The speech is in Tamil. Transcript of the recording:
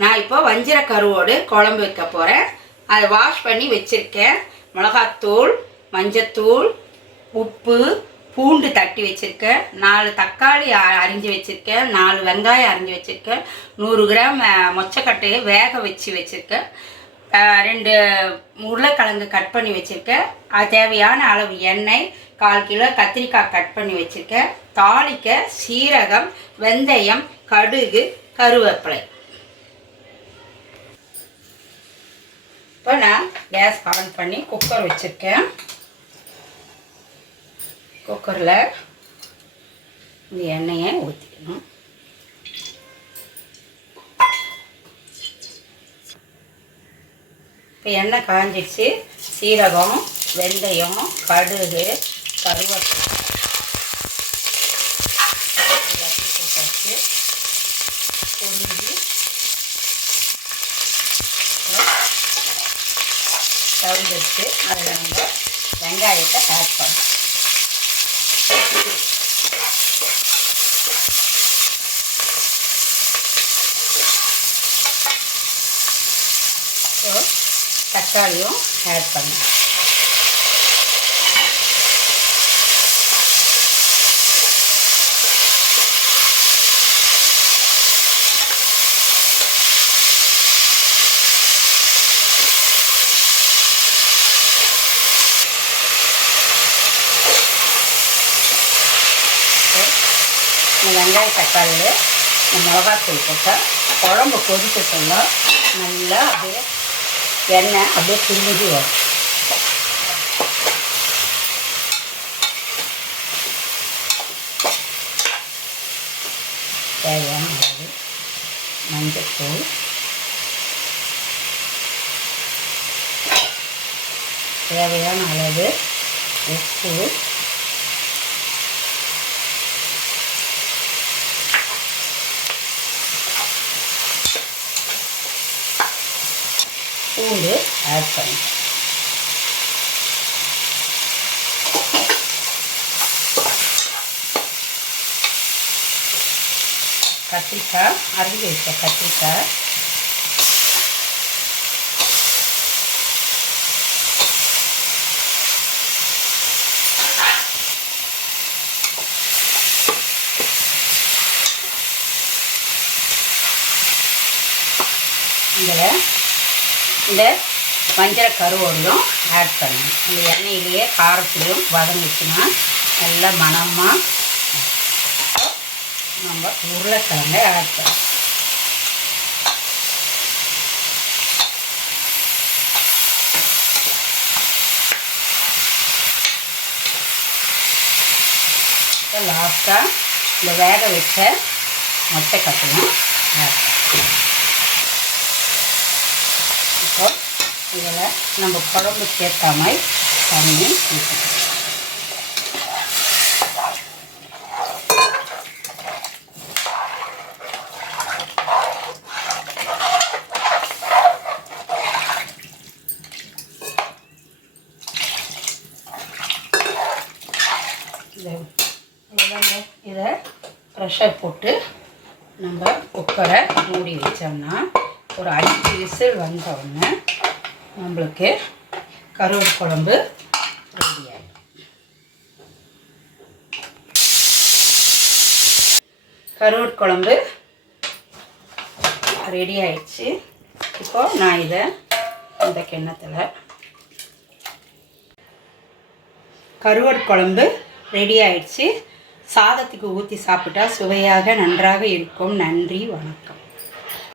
நான் இப்போ வஞ்சிர கருவோடு குழம்பு வைக்க போகிறேன் அதை வாஷ் பண்ணி வச்சுருக்கேன். மிளகாத்தூள் மஞ்சத்தூள் உப்பு பூண்டு தட்டி வச்சுருக்கேன். நாலு தக்காளி அ- அரிஞ்சு வச்சுருக்கேன். நாலு வெங்காயம் அரிஞ்சு வச்சுருக்கேன். நூறு கிராம் மொச்சக்கட்டையை வேக வச்சு வச்சுருக்கேன். ரெண்டு உருளைக்கிழங்கு கட் பண்ணி வச்சுருக்கேன். அது தேவையான அளவு எண்ணெய் கால் கிலோ கத்திரிக்காய் கட் பண்ணி வச்சுருக்கேன். தாளிக்க சீரகம் வெந்தயம் கடுகு கருவேப்பிலை. இப்போ நான் கேஸ் ஆன் பண்ணி குக்கர் வச்சுருக்கேன். குக்கரில் இந்த எண்ணெயை ஊற்றிக்கணும் இப்போ எண்ணெய் காஞ்சிடுச்சு சீரகம் வெந்தயம் கடுகு கருவேப்பிலை. தவிர்த்து அதில் நம்ம வெங்காயத்தை ஆட் பண்ணோம் ஸோ தக்காளியும் ஆட் பண்ணணும் வெங்காய தக்காளியில் இந்த மிளகாத்தூள் போட்டால் குழம்பு கொதிக்க சொல்ல நல்லா அப்படியே எண்ணெய் அப்படியே திரும்பி வரும். தேவையான அளவு மஞ்சத்தூள். தேவையான அளவு உப்பு. பூண்டு ஆட் பண்ணிட்டேன் கத்திரிக்காய் அரிஞ்சு வச்ச கத்திரிக்காய். இதில் இந்த வஞ்சிர கருவோடையும் ஆட் பண்ணணும். இந்த எண்ணெயிலேயே காரத்துலையும் வதங்கிச்சுன்னா நல்ல மணமாக நம்ம உருளைக்கிழங்கை ஆட் பண்ணணும். லாஸ்ட்டாக இந்த வேக வச்ச கட்டணும் ஆட் பண்ணணும் இப்போ இதில் நம்ம குழம்பு ஏற்ற மாதிரி தண்ணி ஊற்றிக்கலாம். இதை இதை ப்ரெஷர் போட்டு நம்ம குக்கரை மூடி வச்சோம்னா ஒரு அஞ்சு விசில் வந்த நம்மளுக்கு கருவாடு குழம்பு ரெடி ஆகிடும் குழம்பு ரெடி ஆயிடுச்சு. இப்போ நான் இதை இந்த கிண்ணத்தில் கருவாடு குழம்பு ரெடி ஆயிடுச்சு. சாதத்துக்கு ஊற்றி சாப்பிட்டா சுவையாக நன்றாக இருக்கும். நன்றி வணக்கம்.